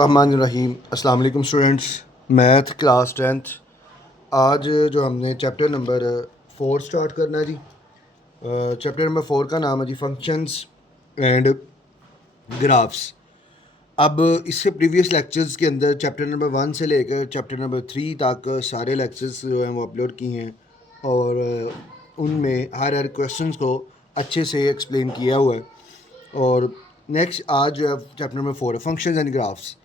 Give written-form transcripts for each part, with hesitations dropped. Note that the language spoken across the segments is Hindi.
रहमानिर्रहीम। अस्सलाम वालेकुम स्टूडेंट्स, मैथ क्लास 10th। आज जो हमने चैप्टर नंबर 4 स्टार्ट करना है जी। चैप्टर नंबर 4 का नाम है जी फंक्शंस एंड ग्राफ्स। अब इससे प्रीवियस लेक्चर्स के अंदर चैप्टर नंबर 1 से लेकर चैप्टर नंबर 3 तक सारे लेक्चर्स जो हैं वो अपलोड किए हैं और उनमें हर क्वेश्चंस को अच्छे से एक्सप्लेन किया हुआ है। और नेक्स्ट आज जो है चैप्टर नंबर 4 है फंक्शंस एंड ग्राफ्स।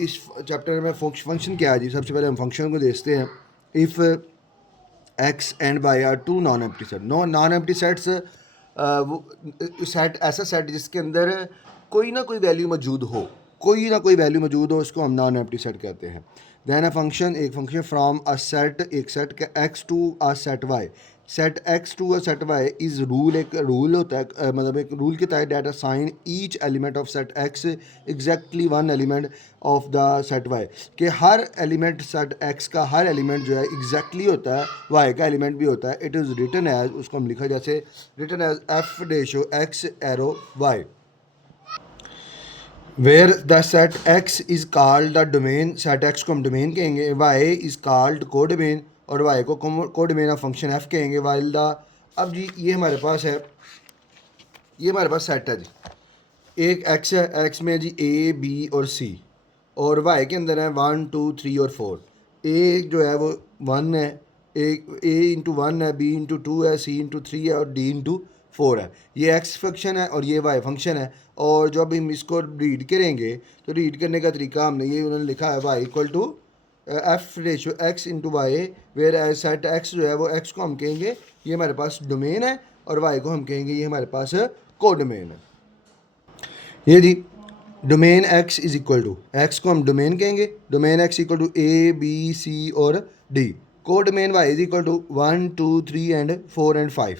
इस चैप्टर में फंक्शन क्या है जी। सबसे पहले हम फंक्शन को देखते हैं। If X and Y are two non empty set. Non empty sets वो सेट ऐसा सेट जिसके अंदर कोई ना कोई वैल्यू मौजूद हो, कोई ना कोई वैल्यू मौजूद हो, उसको हम नॉन एम्प्टी सेट कहते हैं। देन अ फंक्शन, एक फंक्शन फ्रॉम अ सेट, एक सेट का X to a set Y. Set X to a set Y is rule, एक रूल होता है, मतलब एक रूल के तहत that a sign each element of set X exactly one element of the set Y, कि हर एलिमेंट सेट एक्स का हर एलिमेंट जो है एग्जैक्टली होता है, वाई का एलिमेंट भी होता है। इट इज़ रिटन एज, उसको हम लिखा जैसे written as F ratio X arrow Y, where the set X is called the domain. Set X को हम डोमेन कहेंगे, Y is called codomain, और वाई को codomain of function F कहेंगे। वाइल द, अब जी ये हमारे पास है, ये हमारे पास सेट है जी। एक एक्स है, एक्स में जी ए बी और सी, और वाई के अंदर है 1 2 3 और 4। ए जो है वो 1 है, एक ए इंटू 1 है, बी इंटू 2 है, सी इंटू 3 है और डी इंटू 4 है। ये एक्स फंक्शन है और ये वाई फंक्शन है। और जब हम इसको रीड करेंगे तो रीड करने का तरीका हमने ये उन्होंने लिखा है Y equal to F ratio X into Y, whereas set X जो है वो एक्स को हम कहेंगे ये हमारे पास डोमेन है, और वाई को हम कहेंगे ये हमारे पास को डोमेन है। ये जी domain X is equal to, X को हम डोमेन कहेंगे, domain X equal to A B C और डी। को domain Y is equal to 1 2 3 and 4 and 5।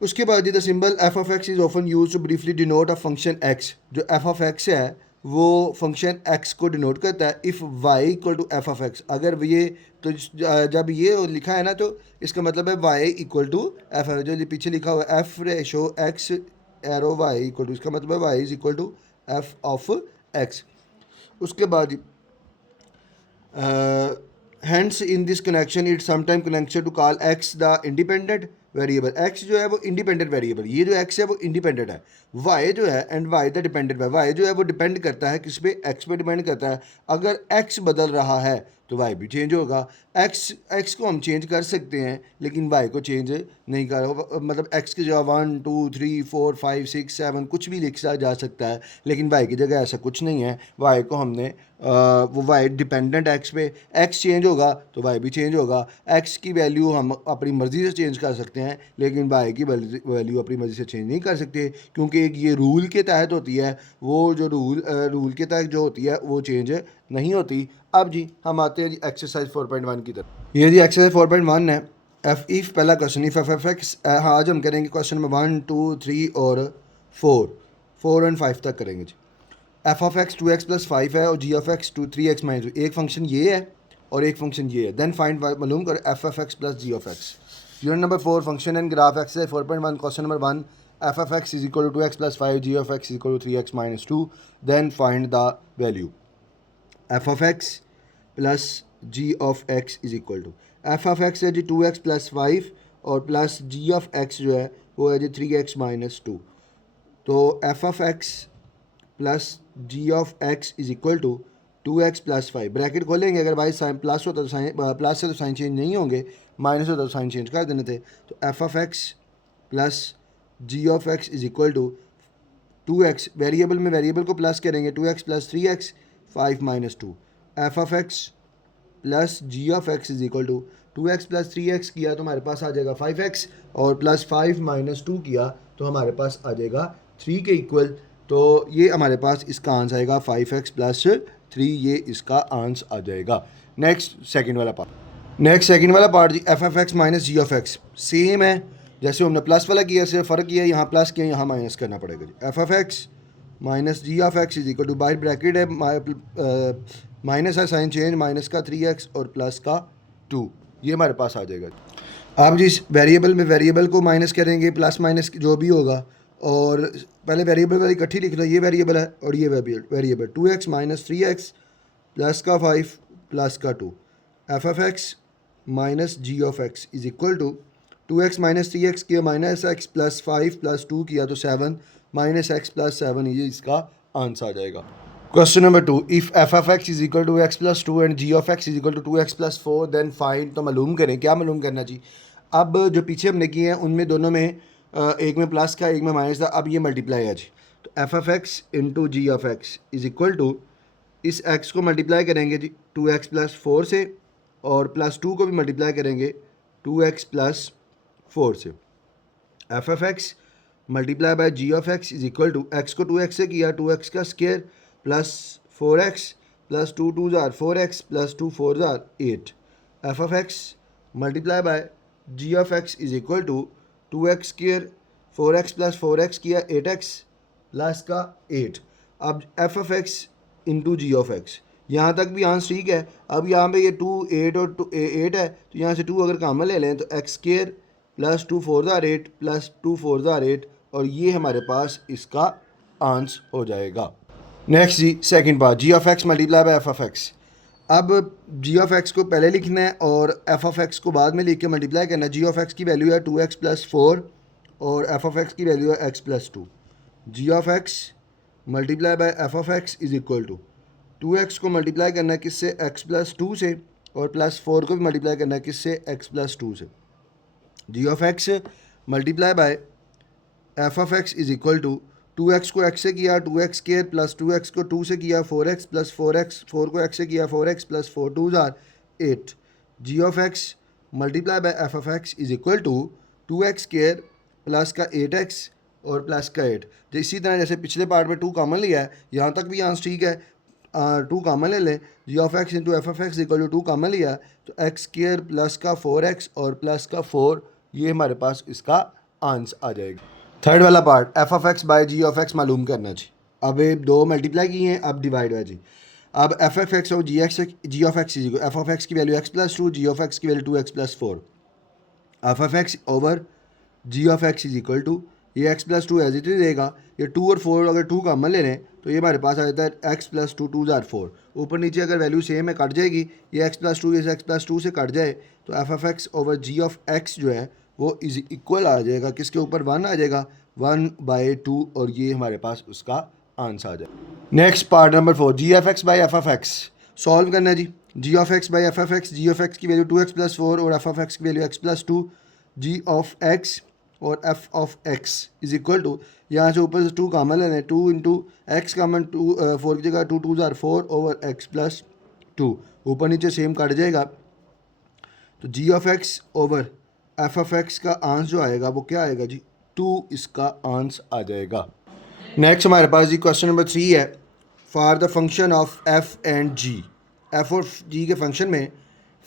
उसके बाद the symbol F of x is often use to briefly denote a function X. जो एफ ऑफ एक्स है वो फंक्शन एक्स को डिनोट करता है। If Y equal to F of x, अगर ये तो जब ये लिखा है ना तो इसका मतलब है वाई इक्वल टू एफ, जो पीछे लिखा हुआ है F ratio X arrow Y equal to, इसका मतलब है Y is equal to F of X. उसके बाद hence in this connection it sometime connection to call x the independent variable. x जो है वो इंडिपेंडेंट वेरिएबल, ये जो x है वो इंडिपेंडेंट है। y जो है एंड y द डिपेंडेंट है, y जो है वो डिपेंड करता है किस पे, x पे डिपेंड करता है। अगर x बदल रहा है तो y भी चेंज होगा। x को हम चेंज कर सकते हैं लेकिन y को चेंज नहीं कर, मतलब x की जगह 1 2 3 4 5 6 7 कुछ भी लिखा जा सकता है, लेकिन y की जगह ऐसा कुछ नहीं है। y को हमने वो y डिपेंडेंट x पे, x चेंज होगा तो y भी चेंज होगा। x की वैल्यू हम अपनी मर्ज़ी से चेंज कर सकते हैं लेकिन y की वैल्यू अपनी मर्ज़ी से चेंज नहीं कर सकते, क्योंकि एक ये रूल के तहत होती है। वो जो रूल के तहत जो होती है वो चेंज नहीं होती। अब जी हम आते हैं जी एक्सरसाइज 4.1 की तरफ। ये जी एक्सरसाइज 4.1 है। एफ इफ पहला question, if F F x, आज हम करेंगे क्वेश्चन नंबर 1 2 3 और 4 एंड 5 तक करेंगे जी। F of X 2x plus 5 है और जी ऑफ एक्स 3x माइनस 2। एक फंक्शन ये है और एक फंक्शन ये है। देन फाइंड मालूम करो F of x plus G of X. Unit number 4 function and graph exercise 4.1 question number 1, F of x is equal to 2x plus 5, G of x is equal to 3x minus 2। Then find the value. F of x plus G of x is equal to, F of X है जी 2x प्लस 5 और प्लस जी ऑफ एक्स जो है वो है जी 3x माइनस 2। तो F of x plus G of x is equal to 2x plus 5, bracket खोलेंगे। अगर भाई साइन प्लस होता तो साइन, प्लस से तो साइन चेंज नहीं होंगे, माइनस होता तो साइन चेंज कर देने थे। तो F of x plus G of x is equal to 2x, variable में वेरिएबल को प्लस करेंगे, 2x plus 3x 5 minus 2। F of x plus G of x is equal to 2x plus 3x किया तो हमारे पास आ जाएगा 5x, और प्लस 5 माइनस 2 किया तो हमारे पास आ जाएगा 3 के इक्वल। तो ये हमारे पास इसका आंसर आएगा 5x प्लस 3, ये इसका आंसर आ जाएगा। नेक्स्ट सेकंड वाला पार्ट जी, F F X minus G of X same है जैसे हमने प्लस वाला किया, सिर्फ फ़र्क किया यहाँ प्लस किया यहाँ माइनस करना पड़ेगा जी। F F X minus G of x is equal to, बाहर ब्रैकेट है, माइनस है साइन चेंज, माइनस का 3x और प्लस का 2, ये हमारे पास आ जाएगा। आप जिस वेरिएबल में वेरिएबल को माइनस करेंगे, प्लस माइनस जो भी होगा और पहले वेरिएबल वाली इकट्ठी लिख लो, ये वेरिएबल है और ये variable 2x minus 3x plus का 5 प्लस का 2 F F X minus G of x is equal to 2x minus 3x किया माइनस एक्स प्लस 5 प्लस 2 किया तो 7 माइनस एक्स प्लस 7, ये इसका आंसर आ जाएगा। Question number 2, if F F x is equal to X plus 2 and G of x is equal to 2x plus 4 then find. तो मालूम करें, क्या मालूम करना जी। अब जो पीछे हमने किए हैं उनमें दोनों में एक में प्लस का एक में माइनस था, अब ये मल्टीप्लाई है जी। तो F F X into ji of x is equal to, इस एक्स को मल्टीप्लाई करेंगे जी 2x प्लस 4 से और प्लस 2 को भी मल्टीप्लाई करेंगे 2x प्लस 4 से। F F X multiply by G of x is equal to, X को 2x से किया 2x का स्क्वायर प्लस 4x प्लस 2 2 जार 4x प्लस 2 4 जार 8। F F X multiply by G of x is equal to 2x square 4x plus 4x किया 8x प्लस का 8। अब F F X into ji of X, यहाँ तक भी आंसर ठीक है। अब यहाँ पे ये 2 8 और 2 8 है, तो यहाँ से 2 अगर कॉमन ले लें तो एक्स स्क्वायर प्लस 2 4 जार 8 प्लस 2 4 जार 8, और ये हमारे पास इसका आंसर हो जाएगा। नेक्स्ट जी second part, G of X multiply by F of X. अब जी ऑफ एक्स को पहले लिखना है और एफ ऑफ एक्स को बाद में लिख के मल्टीप्लाई करना है। जी ऑफ एक्स की वैल्यू है 2x प्लस 4 और एफ ऑफ एक्स की वैल्यू है x plus 2। Ji of X multiply by F of x is equal to 2x को मल्टीप्लाई करना है किससे, x प्लस 2 से, और प्लस 4 को भी मल्टीप्लाई करना है किससे, x प्लस 2 से। G of X multiply by F of x is equal to 2x को x से किया 2x स्क्वायर प्लस 2x को 2 से किया 4x प्लस 4x, 4 को x से किया 4x प्लस 4 2 जार 8। G of X multiply by F of x is equal to 2x square plus का 8x और प्लस का 8। जो इसी तरह जैसे पिछले पार्ट में 2 कॉमन लिया है, यहाँ तक भी आंसर ठीक है। 2 कॉमन ले लें, G of X into F of x equal to 2 common लिया तो एक्स स्क्वायर प्लस का 4x और प्लस का 4, ये हमारे पास इसका आंसर आ जाएगा। थर्ड वाला part, F of X by G of X मालूम करना जी। अब ये 2 मल्टीप्लाई किए हैं, अब डिवाइड है जी। अब एफ एफ एक्स और जी of x is F of x की value x plus 2, ji of x की value 2x plus 4। F of X over G of x is equal to, ये x plus 2 as it is रहेगा, ये 2 और 4 अगर 2 कॉमन ले लें तो ये हमारे पास आ जाता है x प्लस 2 2 जार 4। ऊपर नीचे अगर वैल्यू सेम है कट जाएगी, ये x प्लस 2 इस x प्लस 2 से कट जाए तो F F X over G of X जो है वो इज इक्वल आ जाएगा किसके ऊपर, 1 आ जाएगा, 1/2, और ये हमारे पास उसका आंसर आ जाएगा। Next part number 4, G F X by F F X solve करना है जी। G of X by F F x, G of x की वैल्यू 2x प्लस 4 और एफ ऑफ एक्स की value x plus 2। Ji of x और F of x is equal to, यहाँ से ऊपर से 2 कॉमन लेना है, 2 इंटू एक्स कॉमन 2 4 की जगह 2 2 जार 4 ओवर x प्लस 2, ऊपर नीचे सेम कट जाएगा। तो जी of X over F of X का आंसर जो आएगा वो क्या आएगा जी, 2 इसका आंसर आ जाएगा। नेक्स्ट हमारे पास जी क्वेश्चन नंबर 3 है, for the function of F and G. F और जी के फंक्शन में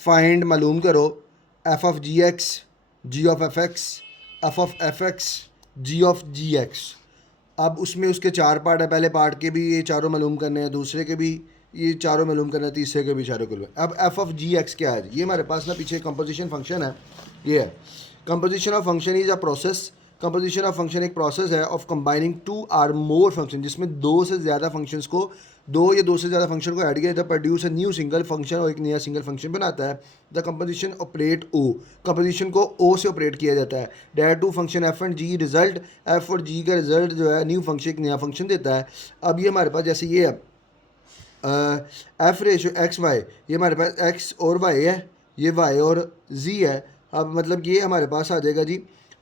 फाइंड मालूम करो F of ji X, G of F X, F x, G of ji X. अब उसमें उसके 4 पार्ट है, पहले पार्ट के भी ये चारों मालूम करने हैं, दूसरे के भी ये चारों मालूम करना है, तीसरे के भी चारों को। अब एफ ऑफ जी एक्स क्या है, ये हमारे पास ना पीछे कंपोजिशन फंक्शन है, ये है composition of function is a process. Composition of function एक प्रोसेस है ऑफ कंबाइनिंग 2 और मोर फंक्शन, जिसमें 2 से ज़्यादा फंक्शंस को 2 या 2 से ज़्यादा फंक्शन को ऐड किया जाता है, produce a new single function, और एक नया सिंगल फंक्शन बनाता है। The composition operate O, composition को ओ से ऑपरेट किया जाता है। There two function F and G result, F और जी का रिजल्ट जो है न्यू फंक्शन, एक नया फंक्शन देता है। अब ये हमारे पास जैसे ये है एफ रेशो एक्स वाई, ये हमारे पास एक्स और वाई है, ये वाई और जी है। अब मतलब ये हमारे पास आ जाएगा जी,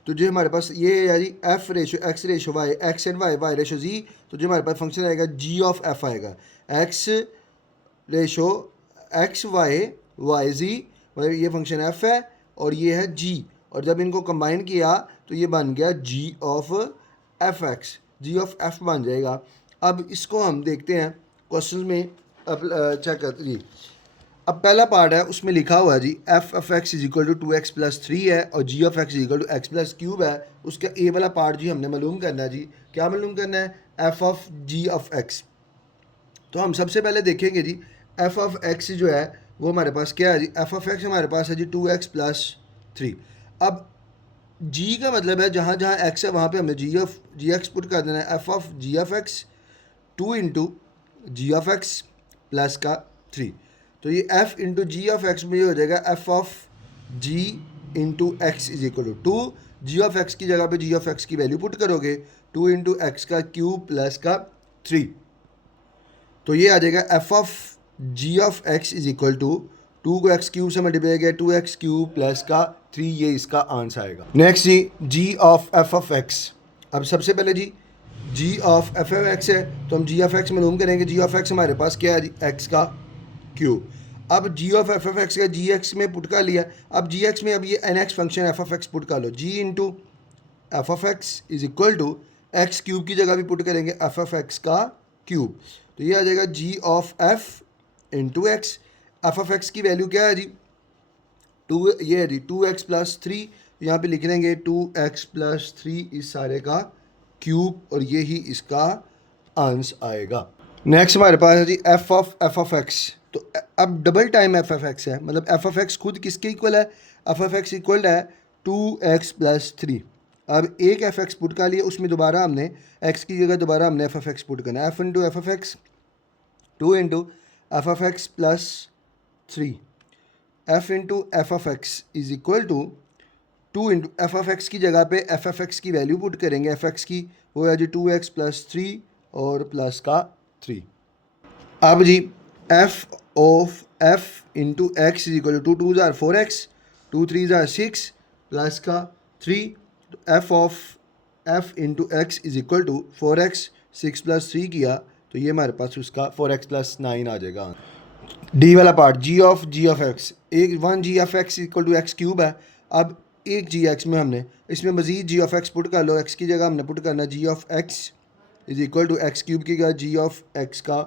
तो जो हमारे पास ये है जी F ratio X ratio Y, X and Y, Y ratio G, तो जो हमारे पास फंक्शन आएगा जी ऑफ एफ आएगा, X ratio X Y Y G, मतलब ये फंक्शन एफ है और ये है जी, और जब इनको कंबाइन किया तो ये बन गया G of F x, G of F बन जाएगा। अब इसको हम देखते हैं क्वेश्चन में, अब चेक करते जी। अब पहला पार्ट है उसमें लिखा हुआ है जी F of x is equal to 2x plus 3 है और जी of x is equal to X plus cube है। उसका ए वाला पार्ट जी हमने मालूम करना है जी, क्या मालूम करना है, F of ji of x. तो हम सबसे पहले देखेंगे जी एफ ऑफ एक्स जो है वो हमारे पास क्या है जी, एफ ऑफ एक्स हमारे पास है जी 2x प्लस 3। अब जी का मतलब है जहाँ जहाँ एक्स है वहाँ पे हमें जी एक्स पुट कर देना है, F of ji of X two into ji of x plus का थ्री। तो ये F into ji of X में ये हो जाएगा F of G into X is equal to two. Ji of x की जगह पे जी ऑफ एक्स की वैल्यू पुट करोगे, टू इंटू एक्स का क्यूब प्लस का थ्री। तो ये आ जाएगा F of ji of x is equal to to को एक्स क्यूब से मल्टीप्लाई किया, टू एक्स क्यूब प्लस का थ्री, ये इसका आंसर आएगा। Next G of F of X. अब सबसे पहले G of F of X है तो हम जी ऑफ एक्स मालूम करेंगे। जी ऑफ एक्स हमारे पास क्या है, एक्स का क्यूब। अब G of F of X का जी एक्स में पुट कर लिया। अब जी एक्स में अब ये N X function F of X put कर लो, G into F of x is equal to X cube की जगह भी पुट करेंगे एफ ऑफ एक्स का क्यूब। तो ये आ जाएगा जी of F into X. F of x की वैल्यू क्या है जी, टू, ये है जी टू एक्स प्लस थ्री। यहाँ पे लिख लेंगे टू एक्स प्लस थ्री इस सारे का क्यूब, और ये ही इसका आंसर आएगा। नेक्स्ट हमारे पास है जी एफ ऑफ एक्स। तो अब double time F of X है, मतलब एफ ऑफ एक्स खुद किसके इक्वल है, एफ ऑफ एक्स इक्वल है टू एक्स प्लस थ्री। अब एक एफ एक्स पुट कर लिया, उसमें दोबारा हमने एक्स की जगह दोबारा हमने एफ ऑफ एक्स पुट करना है, F into F of X two into F of x plus three, F into F of x is equal to two into F of x की जगह पे एफ ऑफ एक्स की वैल्यू पुट करेंगे, एफ एक्स की वो है जी टू एक्स प्लस थ्री और प्लस का थ्री। अब G F of F into X is equal to two ज़ार फोर एक्स, टू थ्री ज़ार सिक्स प्लस का three. F of F into X is equal to four X, six plus three किया तो ये हमारे पास उसका फोर एक्स प्लस नाइन आ जाएगा। डी वाला पार्ट जी ऑफ एक्स, एक one G of x equal to X cube है। अब एक जी एक्स में हमने इसमें मजीद जी ऑफ एक्स पुट कर लो, एक्स की जगह हमने पुट करना G of x is equal to X cube की जगह जी ऑफ एक्स का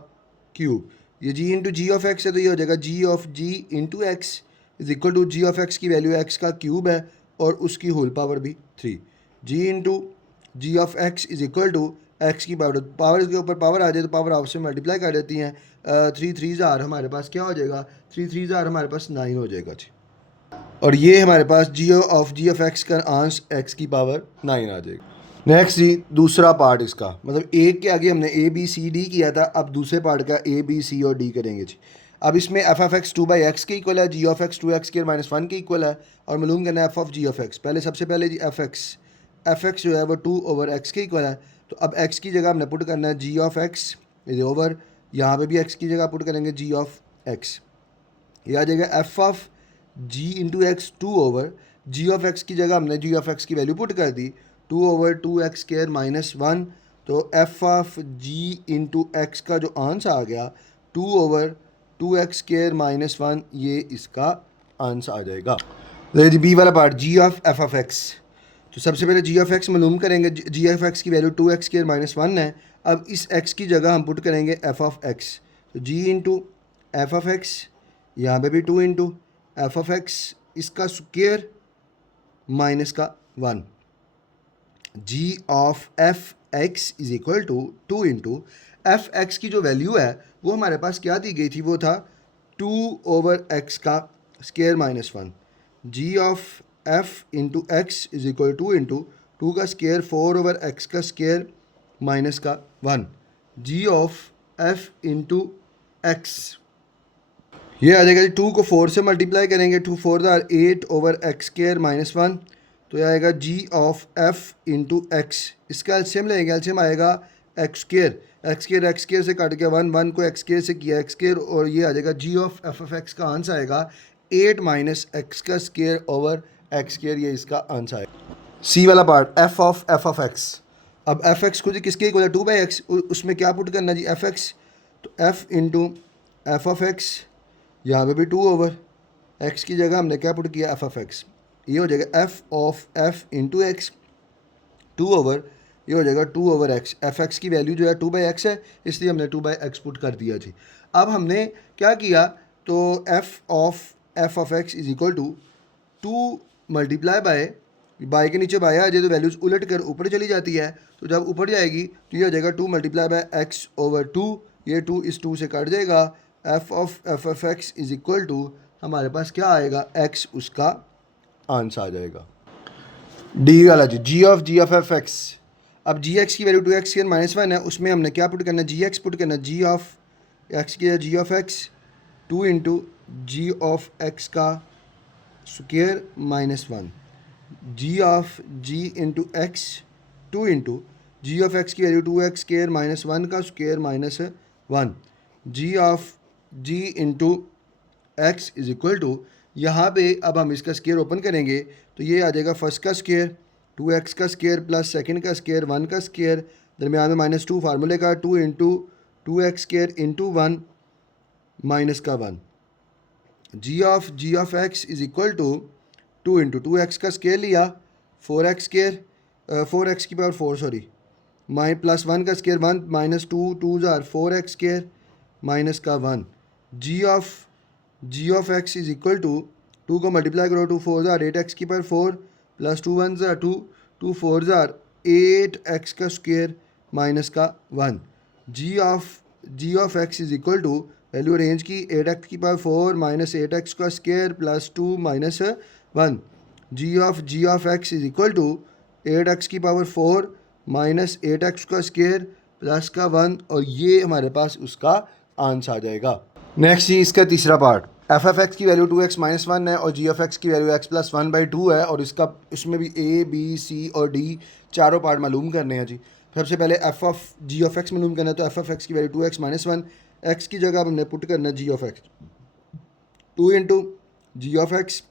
क्यूब। ये G into ji of X है तो ये हो जाएगा जी of G into X is equal to ji of x की वैल्यू एक्स का क्यूब है और उसकी होल पावर भी three. G into ji of x is equal to X की पावर, पावर के ऊपर पावर आ जाए तो पावर आपस में मल्टीप्लाई कर देती हैं। थ्री थ्री ज़ार हमारे पास क्या हो जाएगा, थ्री थ्री ज़ार हमारे पास नाइन हो जाएगा जी। और ये हमारे पास जी ऑफ एक्स का आंसर एक्स की पावर नाइन आ जाएगा। नेक्स्ट जी दूसरा पार्ट इसका, मतलब एक के आगे हमने ए बी सी डी किया था, अब दूसरे पार्ट का ए बी सी और डी करेंगे जी। अब इसमें F of X two by X के इक्वल है, जी ऑफ एक्स टू एक्स के माइनस वन के इक्वल है, और मालूम करना है F of ji of x. पहले सबसे पहले जी एफ एक्स जो है वो टू ओवर एक्स के इक्वल है। तो अब एक्स की जगह हमने पुट करना है जी ऑफ एक्स इज ओवर, यहाँ पे भी एक्स की जगह पुट करेंगे जी ऑफ एक्स। ये आ जाएगा F of G into X two over, G of x की जगह हमने जी ऑफ एक्स की वैल्यू पुट कर दी, two over two X square minus one. तो F of G into X का जो आंसर आ गया two over two X square minus one, ये इसका आंसर आ जाएगा। बी वाला part G of F of x. तो सबसे पहले जी ऑफ एक्स मालूम करेंगे, जी ऑफ एक्स की value two X square minus one है। अब इस एक्स की जगह हम पुट करेंगे एफ ऑफ एक्स, तो जी इंटू एफ ऑफ एक्स, यहाँ पे भी two into F of X इसका स्क्वेयर माइनस का one, G of F x is equal to two into F x की जो वैल्यू है वो हमारे पास क्या दी गई थी, वो था टू ओवर एक्स का square minus one, G of F into X is equal to into two का स्क्वेयर फोर ओवर एक्स का स्क्वेयर माइनस का one, G of F into X. ये आ जाएगा टू को फोर से मल्टीप्लाई करेंगे, टू फोर दार eight over X square minus one. तो ये आएगा G of F into X, इसका एलसीएम लेंगे, एलसीएम आएगा एक्स स्क्वेयर से काट के वन, वन को एक्स स्क्वेयर से किया एक्स स्क्वेयर, और ये आ जाएगा जी ऑफ एफ एक्स का आंसर आएगा एट माइनस एक्स का स्क्वेयर ओवर एक्स स्क्वेयर, ये इसका आंसर आएगा। सी वाला पार्ट एफ ऑफ एक्स। अब एफ एक्स खुद किसके इक्वल है, टू बाई एक्स, उसमें क्या पुट करना जी एफ एक्स, तो F into F of X, यहाँ पे भी टू ओवर एक्स की जगह हमने क्या पुट किया एफ ऑफ एक्स, ये हो जाएगा F of F into X two over, ये हो जाएगा two over X. F x की वैल्यू जो है टू बाई एक्स है, इसलिए हमने टू बाई एक्स पुट कर दिया जी। अब हमने क्या किया, तो F of x is equal to two multiply by के नीचे बाय आ जाए तो वैल्यूज उलट कर ऊपर चली जाती है, तो जब ऊपर जाएगी तो ये हो जाएगा two multiply by X over two, ये टू इस टू से कट जाएगा, F of x is equal to हमारे पास क्या आएगा एक्स, उसका आंसर आ जाएगा। डी वाला जी ऑफ एफ एक्स। अब जी एक्स की value 2x square minus one है, उसमें हमने क्या पुट करना है, जी एक्स पुट करना है, जी ऑफ एक्स की G of X 2 into ji of X का square minus one, G of G into X 2 into ji of x की value 2x square minus one का square minus one, G of G into X is equal to, यहाँ पे अब हम इसका स्क्वायर ओपन करेंगे तो ये आ जाएगा फर्स्ट का स्क्वायर 2x का स्क्वायर प्लस सेकंड का स्क्वायर 1 का स्क्वायर, दरमियान में माइनस टू फार्मूले का 2 into 2x square into one minus का one, G of x is equal to 2 into 2x का स्क्वायर लिया 4x स्क्वायर 4x की पावर 4 सॉरी माइ प्लस वन का square one minus two two ज़ार 4x स्क्वायर माइनस का one, G of x is equal to 2 को मल्टीप्लाई करो 2 4 ज़ार 8x की पावर 4 प्लस 2 1 ज़ार 2 2 4 ज़ार 8x का स्क्वायर माइनस का one, G of x is equal to value arrange की 8x की पावर 4 माइनस 8x का square plus 2 minus one, G of x is equal to 8x की पावर 4 माइनस 8x का स्क्वायर प्लस का वन, और ये हमारे पास उसका आंसर आ जाएगा। नेक्स्ट जी इसका तीसरा पार्ट, एफ एफ एक्स की वैल्यू 2x माइनस वन है और जी ऑफ एक्स की value x plus one by two है, और इसका इसमें भी ए बी सी और डी चारों पार्ट मालूम करने हैं जी। सबसे पहले F of ji of X मालूम करना है, तो एफ ऑफ एक्स की value 2x minus one, X की जगह हमने पुट करना है जी of X 2 into ji of X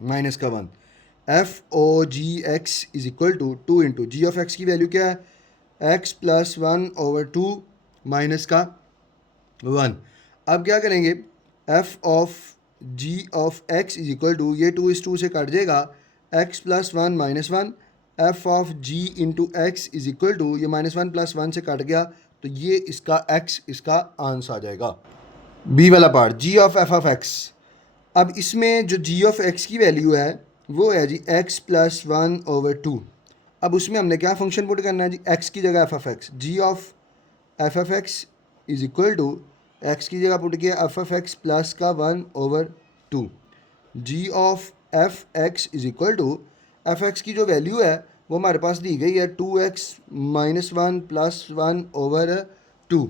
minus का one, F O G X is equal to 2 into ji of x की वैल्यू क्या है x plus one over two minus का वन। अब क्या करेंगे, F of ji of x is equal to, ये 2 इस 2 से कट जाएगा, x plus one minus one, F of G into X is equal to, ये माइनस वन प्लस वन से कट गया तो ये इसका x इसका आंसर आ जाएगा। बी वाला part, G of F of X. अब इसमें जो जी ऑफ एक्स की वैल्यू है वो है G x plus one over two. अब उसमें हमने क्या फंक्शन पुट करना है जी, x की जगह F of X, G of F of x is equal to X की जगह पुट किया एफ ऑफ एक्स प्लस का one over two, ji of F x is equal to, F x की जो वैल्यू है वो हमारे पास दी गई है 2x minus one plus one over two,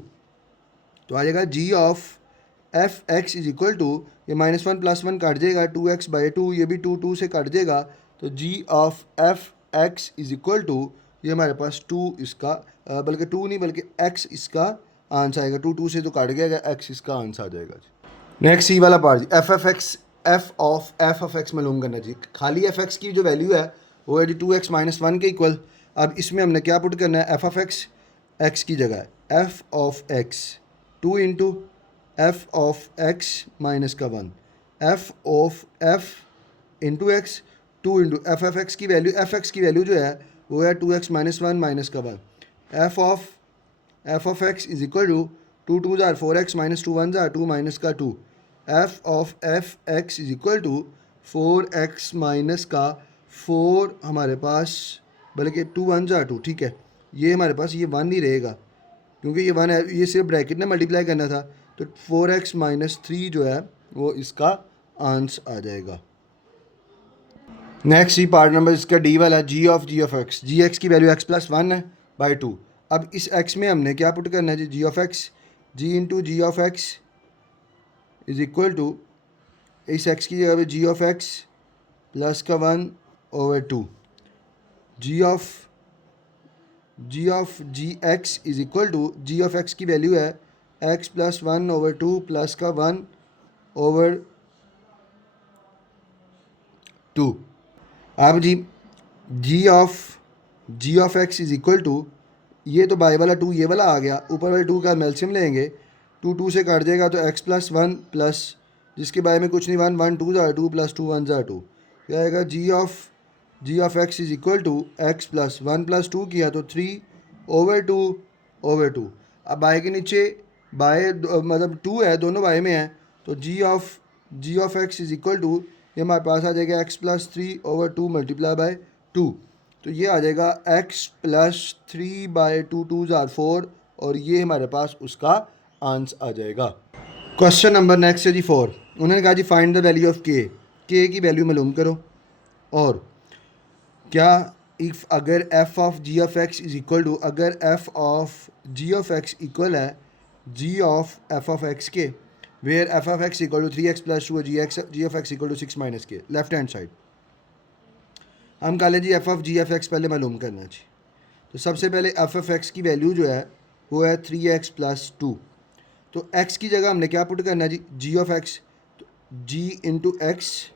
तो आ जाएगा जी of F x is equal to, ये minus one plus one cut जाएगा 2x बाई टू, ये भी 2 2 से कट जाएगा, तो जी of F x is equal to, ये हमारे पास 2 इसका बल्कि 2 नहीं बल्कि x इसका आंसर आएगा, 2 2 से तो काट गया, x इसका आंसर आ जाएगा जी। नेक्स्ट सी वाला पार्ट जी, एफ ऑफ एक्स मालूम करना जी, खाली एफ एक्स की जो वैल्यू है वो है जी 2x माइनस वन के इक्वल। अब इसमें हमने क्या पुट करना है, एफ ऑफ एक्स की जगह F of X 2 into F of X minus का one, F of F into X 2 into F x की वैल्यू जो है वो है 2x माइनस वन माइनस का one, F of x is equal to 2 2 ज़ार 4x माइनस टू वन ज़ार 2 माइनस का 2, F of F x is equal to 4x minus का 4 हमारे पास बल्कि 2 1 ज़ार 2, ठीक है, ये हमारे पास ये वन ही रहेगा क्योंकि ये वन है, ये सिर्फ ब्रैकेट में मल्टीप्लाई करना था, तो 4x माइनस थ्री जो है वो इसका आंसर आ जाएगा। नेक्स्ट ही पार्ट नंबर इसका डी वाला, G of X, G x की वैल्यू x प्लस वन है बाई टू। अब इस x में हमने क्या पुट करना है जी of X, ji into ji of x is equal to, इस x की जगह पे जी ऑफ एक्स प्लस का one over two, ji of ji X is equal to, ji of x की वैल्यू है x plus one over two plus का वन ओवर टू। अब G of x is equal to, ये तो बाई वाला 2 ये वाला आ गया, ऊपर वाले 2 का मेल्सियम लेंगे, 2 2 से कट जाएगा तो x प्लस वन प्लस जिसके बारे में कुछ नहीं, वन वन टू ज़ार टू प्लस टू वन ज़ार टू, क्या आएगा G of x is equal to X plus one plus two किया तो 3 ओवर टू। अब बाय के नीचे बाय मतलब 2 है, दोनों बाय में है, तो जी of x is equal to, ये हमारे पास आ जाएगा x plus three over two multiply by two, तो ये आ जाएगा x plus three by two two ज़ार 4, और ये हमारे पास उसका आंसर आ जाएगा। क्वेश्चन नंबर नेक्स्ट है जी 4, उन्होंने कहा जी find the value of k की वैल्यू मालूम करो, और क्या इफ़ अगर f of ji of x is equal to, अगर f of ji of x equal है जी ऑफ एफ ऑफ एक्स के, where f of x equal to 3x plus 2 ji of x equal to 6 minus k, left hand side हम कह लें g F of ji of x पहले मालूम करना चाहिए। तो सबसे पहले एफ ऑफ एक्स की वैल्यू जो है वो है 3x प्लस 2। तो x की जगह हमने क्या पुट करना है जी, जी ऑफ एक्स, तो जी into x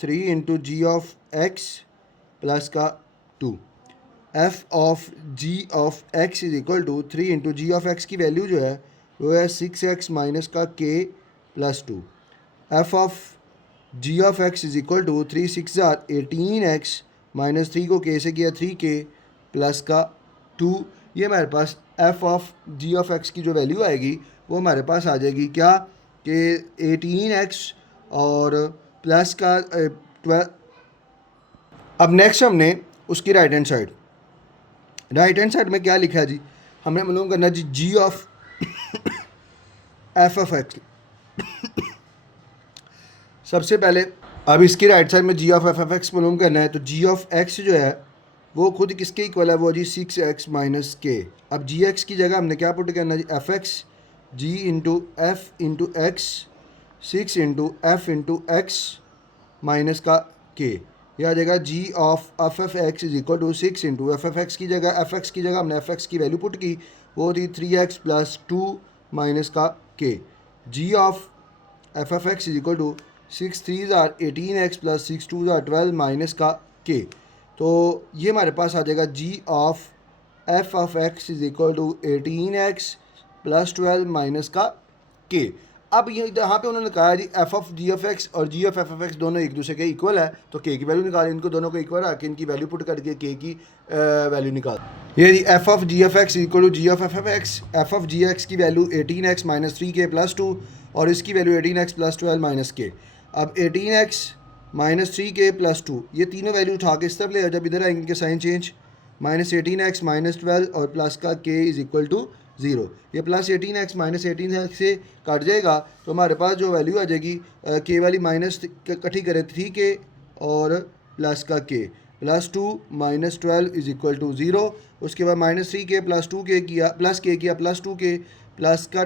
3 into ji of x plus का 2। F of ji of x is equal to 3 into ji of x की वैल्यू जो है वो है 6x माइनस का k plus 2। F of ji of x is equal to 3 6 18x minus 3 को k से किया 3k प्लस का 2। ये हमारे पास f of ji of x की जो वैल्यू आएगी वो हमारे पास आ जाएगी क्या कि 18x और प्लस का 12। अब नेक्स्ट हमने उसकी राइट हैंड साइड में क्या लिखा है जी, हमने मालूम करना जी G of F of x. सबसे पहले अब इसकी राइट साइड में जी ऑफ एफ ऑफ एक्स मालूम करना है, तो जी ऑफ एक्स जो है वो खुद किसके इक्वल है, वो जी 6x माइनस के। अब जी एक्स की जगह हमने क्या पुट करना है जी, एफ एक्स जी into f into x 6 into f into x minus का के। यह आ जाएगा जी of f F x is equal to 6 into f F x की जगह हमने एफ एक्स की वैल्यू पुट की, वो थी 3x प्लस 2 माइनस का k. G of f F x is equal to 6 3 18x plus 6 2 12 minus का के। तो ये हमारे पास आ जाएगा जी of F of x is equal to 18x plus 12 minus का के। अब ये यहाँ पे उन्होंने कहा g F of ji of x और जी ऑफ एफ ऑफ एक्स दोनों एक दूसरे के इक्वल है, तो के की वैल्यू निकालें, इनको दोनों को इक्वल रख के इनकी वैल्यू पुट करके के की वैल्यू निकाल। ये g F of ji of x equal to ji of F of x, F of ji x की value 18x minus 3k plus 2 और इसकी वैल्यू 18x प्लस 12 माइनस के। अब 18x माइनस 3k प्लस 2 ये तीनों वैल्यू उठा के इस तरफ ले, जब इधर आएंगे इनके sign change, minus 18x minus 12 और प्लस का k इज इक्वल टू 0। ये प्लस 18x माइनस 18x से कट जाएगा तो हमारे पास जो वैल्यू आ जाएगी k वाली माइनस इकट्ठी करें 3k और प्लस का k plus 2 minus 12 is equal to 0। उसके बाद माइनस 3k प्लस 2k किया प्लस k किया प्लस 2k प्लस का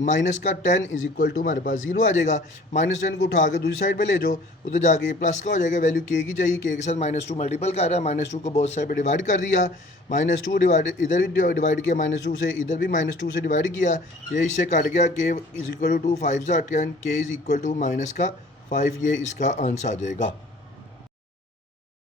माइनस का 10 इज इक्वल टू हमारे पास 0 आ जाएगा। माइनस 10 को उठा के दूसरी साइड पे ले जाओ, उधर जाके प्लस का हो जाएगा, वैल्यू के की चाहिए, के साथ माइनस 2 मल्टीपल कर रहा है, माइनस 2 को बोथ साइड पे डिवाइड कर दिया, माइनस 2 डिवाइड इधर भी डिवाइड किया, माइनस 2 से इधर भी माइनस 2 से डिवाइड किया, ये इससे कट गया, के इज इक्वल टू 5 10 के इज इक्वल टू माइनस का 5, ये इसका आंसर आ जाएगा।